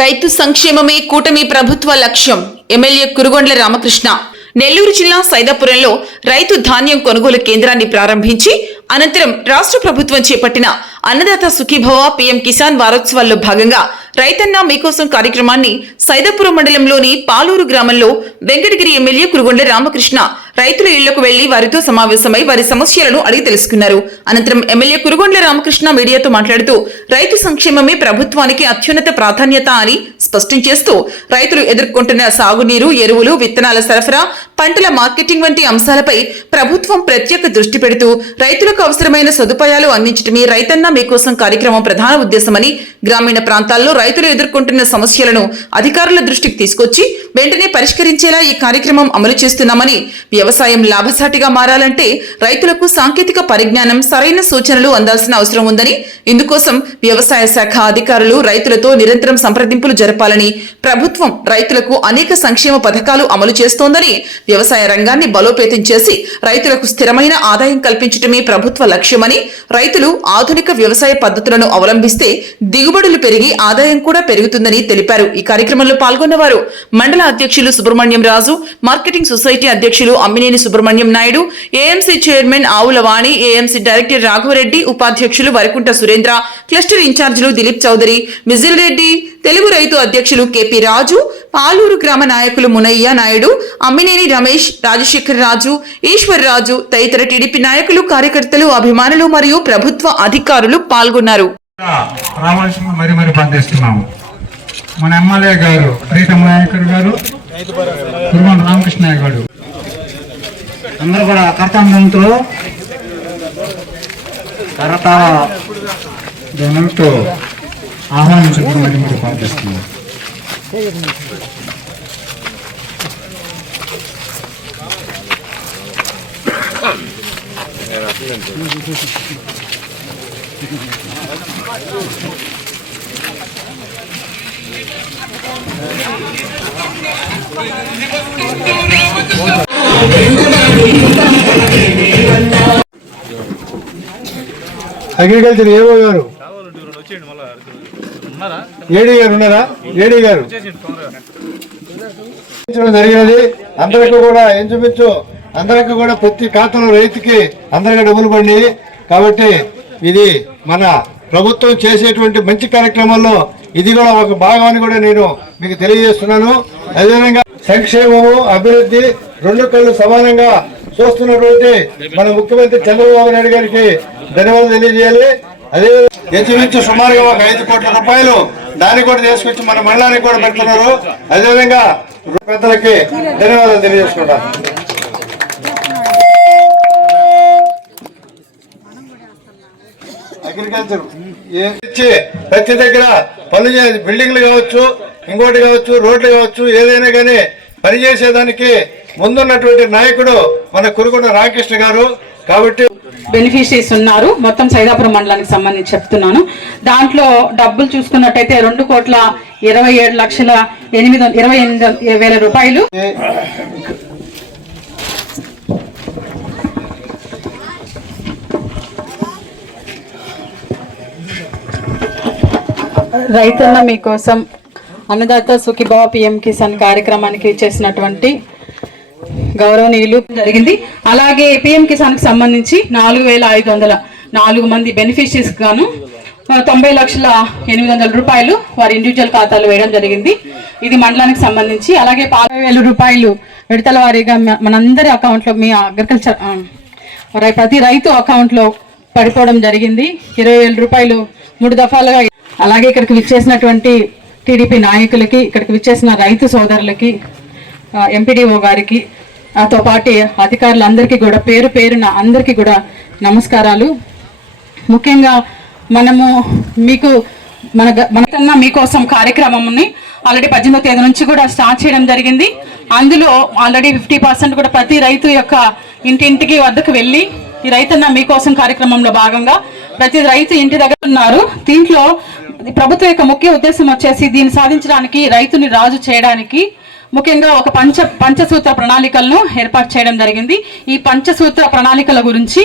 రైతు సంక్షేమమే కూటమి ప్రభుత్వ లక్ష్యం. ఎమ్మెల్యే కురుగొండ్ల రామకృష్ణ. నెల్లూరు జిల్లా సైదాపురంలో రైతు ధాన్యం కొనుగోలు కేంద్రాన్ని ప్రారంభించి అనంతరం రాష్ట్ర ప్రభుత్వం చేపట్టిన అన్నదాత సుఖీభవ పీఎం కిసాన్ వారోత్సవాల్లో భాగంగా రైతన్న మీకోసం కార్యక్రమాన్ని సైదాపురం మండలంలోని పాలూరు గ్రామంలో వెంకటగిరి ఎమ్మెల్యే కురుగొండ్ల రామకృష్ణ రైతుల ఇళ్లకు వెళ్లి వారితో సమావేశమై వారి సమస్యలను అడిగి తెలుసుకున్నారు. అనంతరం ఎమ్మెల్యే కురుగొండ్ల రామకృష్ణ మీడియాతో మాట్లాడుతూ రైతు సంక్షేమమే ప్రభుత్వానికి అత్యున్నత ప్రాధాన్యత అని స్పష్టం చేస్తూ రైతులు ఎదుర్కొంటున్న సాగునీరు, ఎరువులు, విత్తనాల సరఫరా, పంటల మార్కెటింగ్ వంటి అంశాలపై ప్రభుత్వం ప్రత్యేక దృష్టి పెడుతూ రైతులకు అవసరమైన సదుపాయాలు అందించడమే రైతన్న మీకోసం కార్యక్రమం ప్రధాన ఉద్దేశమని, గ్రామీణ ప్రాంతాల్లో రైతులు ఎదుర్కొంటున్న సమస్యలను అధికారుల దృష్టికి తీసుకొచ్చి వెంటనే పరిష్కరించేలా ఈ కార్యక్రమం అమలు చేస్తున్నామని, వ్యవసాయం లాభసాటిగా మారాలంటే రైతులకు సాంకేతిక పరిజ్ఞానం, సరైన సూచనలు అందాల్సిన అవసరం ఉందని, ఇందుకోసం వ్యవసాయ శాఖ అధికారులు రైతులతో నిరంతరం సంప్రదింపులు జరపాలని, ప్రభుత్వం రైతులకు అనేక సంక్షేమ పథకాలు అమలు చేస్తోందని, వ్యవసాయ రంగాన్ని బలోపేతం చేసి రైతులకు స్థిరమైన ఆదాయం కల్పించడమే ప్రభుత్వ లక్ష్యమని, రైతులు ఆధునిక వ్యవసాయ పద్ధతులను అవలంబిస్తే దిగుబడులు పెరిగి ఆదాయం కూడా పెరుగుతుందని తెలిపారు. ఈ కార్యక్రమంలో పాల్గొన్నవారు మండల అధ్యక్షులు సుబ్రహ్మణ్యం రాజు, మార్కెటింగ్ సొసైటీ అధ్యక్షులు అమ్మినేని సుబ్రహ్మణ్యం నాయుడు, ఏఎంసీ చైర్మన్ ఆవుల వాణి, ఏఎంసీ డైరెక్టర్ రాఘవరెడ్డి, ఉపాధ్యక్షులు వరకుంట సురేంద్ర, క్లస్టర్ ఇన్ఛార్జీలు దిలీప్ చౌదరి, మిజిల్ రెడ్డి, తెలుగు రైతు అధ్యక్షులు కేపీ రాజు, పాలూరు గ్రామ నాయకులు మునయ్య నాయుడు, అమ్మినేని రమేష్, రాజశేఖర్ రాజు, ఈశ్వర్ రాజు తదితర టీడీపీ నాయకులు, కార్యకర్తలు, అభిమానులు మరియు ప్రభుత్వ అధికారులు పాల్గొన్నారు. మన ఎమ్మెల్యే గారు ప్రీతం నాయకుడు గారు కురుగొండ్ల రామకృష్ణ గారు అందరూ కూడా కర్తాంతో కరతాతో ఆహ్వానించుకుని మరి మీరు ప్రార్థిస్తున్నాం. అగ్రికల్చర్ ఏవో గారు, ఏడీ గారు ఉన్నారా? ఏడీ గారు జరిగినది అందరికీ కూడా ఇంచుమించు అందరికీ కూడా ప్రతి ఖాతాలో రైతుకి అందరికీ డబ్బులు పడి, కాబట్టి ఇది మన ప్రభుత్వం చేసేటువంటి మంచి కార్యక్రమాల్లో ఇది కూడా ఒక భాగం అని కూడా నేను మీకు తెలియజేస్తున్నాను. అదేవిధంగా సంక్షేమము, అభివృద్ధి రెండు కళ్ళు సమానంగా చూస్తున్నటువంటి మన ముఖ్యమంత్రి చంద్రబాబు నాయుడు గారికి ధన్యవాదాలు తెలియజేయాలి. అదే ఇంచుమించు సుమారుగా ఒక 5 కోట్ల రూపాయలు దాన్ని కూడా తీసుకొచ్చి మన మండలానికి కూడా పెడుతున్నారు. అదేవిధంగా పెద్దలకి ధన్యవాదాలు తెలియజేసుకుంటాను. అగ్రికల్చర్ ప్రతి దగ్గర పనులు బిల్డింగ్లు కావచ్చు, ఇంకోటి కావచ్చు, రోడ్లు కావచ్చు, ఏదైనా కానీ పనిచేసేదానికి ముందున్నటువంటి నాయకుడు మన కురుగొండ్ల రామకృష్ణ గారు. కాబట్టి బెనిఫిషరీస్ ఉన్నారు. మొత్తం సైదాపురం మండలానికి సంబంధించి చెప్తున్నాను. దాంట్లో డబ్బులు చూసుకున్నట్టయితే 2,27,28,000 రూపాయలు. రైతన్న మీకోసం అన్నదాత సుఖీభవ పీఎం కిసాన్ కార్యక్రమానికి చేసినటువంటి గౌరవనీయులు జరిగింది. అలాగే పీఎం కిసాన్ కి సంబంధించి 4,504 మంది బెనిఫిషరీస్ గాను 90,08,000 రూపాయలు వారి ఇండివిజువల్ ఖాతాలు వేయడం జరిగింది. ఇది మండలానికి సంబంధించి. అలాగే 10,000 రూపాయలు విడతల వారీగా మనందరి అకౌంట్లో, మీ అగ్రికల్చర్ ప్రతి రైతు అకౌంట్లో పడిపోవడం జరిగింది. 20,000 రూపాయలు 3 దఫాలుగా. అలాగే ఇక్కడికి విచ్చేసినటువంటి టీడీపీ నాయకులకి, ఇక్కడికి విచ్చేసిన రైతు సోదరులకి, ఎంపీడీఓ గారికి, తో పాటు అధికారులందరికీ కూడా పేరు పేరున అందరికీ కూడా నమస్కారాలు. ముఖ్యంగా మనము మీకు మనకన్నా మీకోసం కార్యక్రమంని ఆల్రెడీ 18వ తేదీ నుంచి కూడా స్టార్ట్ చేయడం జరిగింది. అందులో ఆల్రెడీ 50% కూడా ప్రతి రైతు యొక్క ఇంటింటికి వద్దకు వెళ్ళి ఈ రైతన్న మీకోసం కార్యక్రమంలో భాగంగా ప్రతి రైతు ఇంటి దగ్గర ఉన్నారు. దీంట్లో ప్రభుత్వం యొక్క ముఖ్య ఉద్దేశం వచ్చేసి దీన్ని సాధించడానికి, రైతుని రాజు చేయడానికి ముఖ్యంగా ఒక పంచసూత్ర ప్రణాళికలను ఏర్పాటు చేయడం జరిగింది. ఈ పంచసూత్ర ప్రణాళికల గురించి